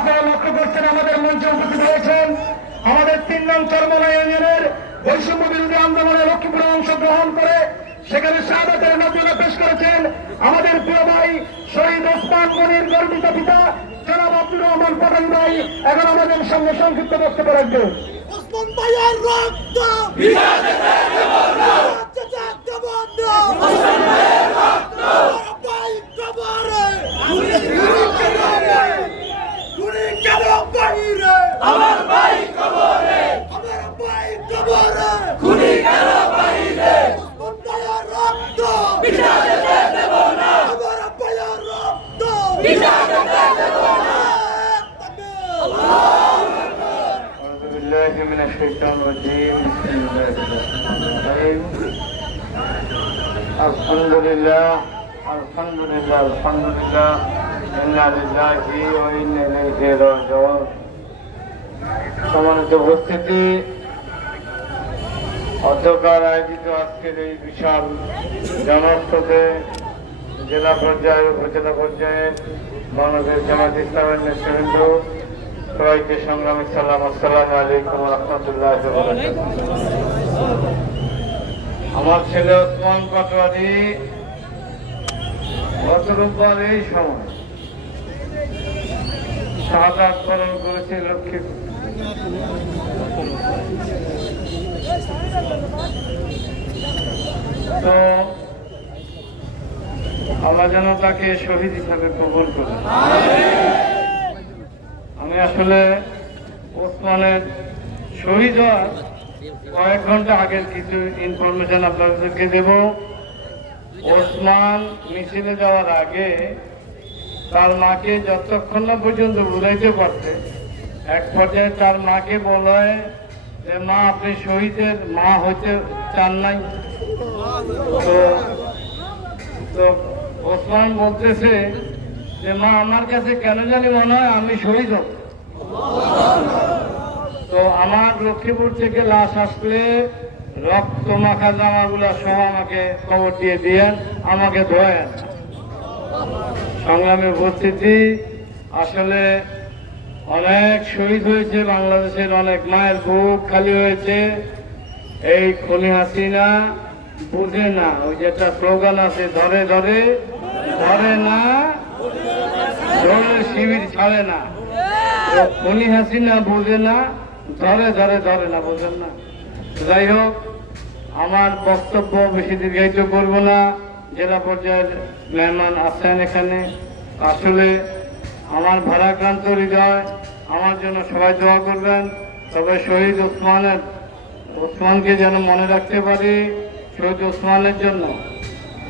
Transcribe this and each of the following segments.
আপনারা লক্ষ্য করছেন আমাদের মঞ্চে উপস্থিত হয়েছেন আমাদের তিন নং চরমলা ইউনিয়নের বৈষম্য বিরোধী আন্দোলনে লক্ষ্মীপুরে অংশগ্রহণ করে সেখানে শাহাদাতের নজরে পেশ করেছেন আমাদের প্রিয় ভাই শহীদ ওসমান মনির গর্বিত পিতা জনাব আব্দুর রহমান পটল ভাই। এখন আমাদের সঙ্গে সংক্ষিপ্ত বক্তব্য রাখবেন। ওসমান ভাইয়ের রক্ত বিরাজে দেব না যেতে দেব না ওসমান ভাইয়ের রক্ত ভাই কবরে গুলি কবরে গুলি কেন বাইরে আমার ভাই কবরে আমার ভাই কবরে গুলি কেন বাইরে ওসমান ভাইয়ের রক্ত বিরাজে দেব না আমার ভাইয়ের রক্ত বিরাজে দেব না أعوذ بالله من الشيطان الرجيم بسم الله الرحمن الرحيم الحمد لله الحمد لله الحمد لله إنا لله وإنا إليه راجعون সম্মানিত উপস্থিতি। অধ্যকার আয়োজিত আজকের এই বিশাল জনস্রোতে জেলা পর্যায়ে, উপজেলা পর্যায়ে বাংলাদেশ জামাত ইসলামের নেতৃবৃন্দ, সবাইকে সংগ্রামী সালাম, আসসালামু আলাইকুম রহমতুল্লাহ আমার ছেলে ওসমান পাটোয়ারি গত রোববার এই সময় শাহাদাত পালন করেছে লক্ষ্মী তো, আল্লাহ যেন তাকে শহীদ হিসাবে কবুল করে। আমি আসলে ওসমানের শহীদ হওয়ার কয়েক ঘণ্টা আগের কিছু ইনফরমেশন আপনাদেরকে দেব। ওসমান মিছিলে যাওয়ার আগে তার মাকে যতক্ষণ না পর্যন্ত বুঝাইতে পারছে এক পর্যায়ে তার মাকে বলে যে, মা, আপনি শহীদের মা হইতে চান নাই? তো তো ওসমান বলতেছে যে, মা, আমার কাছে কেন জানি মনে হয় আমি শহীদ হব। তো আমার লক্ষ্মীপুর থেকে লাশ আসলে রক্ত মাখা জামাগুলা সহ আমাকে খবর দিয়ে দিয়েন, আমাকে ধোয়েন সংগ্রামে উপস্থিতি, আসলে অনেক শহীদ হয়েছে, বাংলাদেশের অনেক মায়ের বুক খালি হয়েছে। এই খনি হাসিনা বুঝে না, ওই যেটা স্লোগান আছে, ধরে ধরে ধরে না, ধরে শিবির ছাড়ে না। খনি হাসিনা বোঝে না, ধরে ধরে ধরে না, বোঝেন না। যাই হোক, আমার বক্তব্য বেশি দীর্ঘায়িত করব না। জেলা পর্যায়ের মেহমান আসেন এখানে। আসলে আমার ভারাক্রান্ত হৃদয় আমার জন্য সবাই দোয়া করবেন। তবে শহীদ ওসমানের, ওসমানকে যেন মনে রাখতে পারি শহীদ ওসমানের জন্য।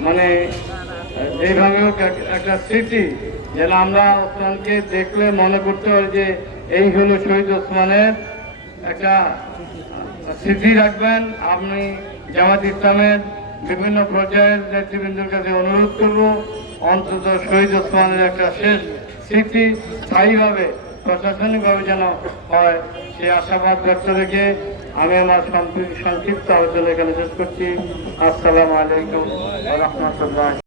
মানে যেভাবে একটা স্মৃতি যেন আমরা ওসমানকে দেখলে মনে করতে হয় যে এই হলো শহীদ ওসমানের একটা স্মৃতি রাখবেন। আপনি জামাত ইসলামের বিভিন্ন পর্যায়ের নেতৃবৃন্দের কাছে অনুরোধ করব অন্তত শহীদ ওসমানের একটা শেষ স্মৃতি স্থায়ীভাবে, প্রশাসনিকভাবে যেন হয়, সে আশাবাদ ব্যক্ত রেখে আমি আমার সংক্ষিপ্ত আলোচনা এখানে শেষ করছি। আসসালামু আলাইকুম রহমতুল্লাহ।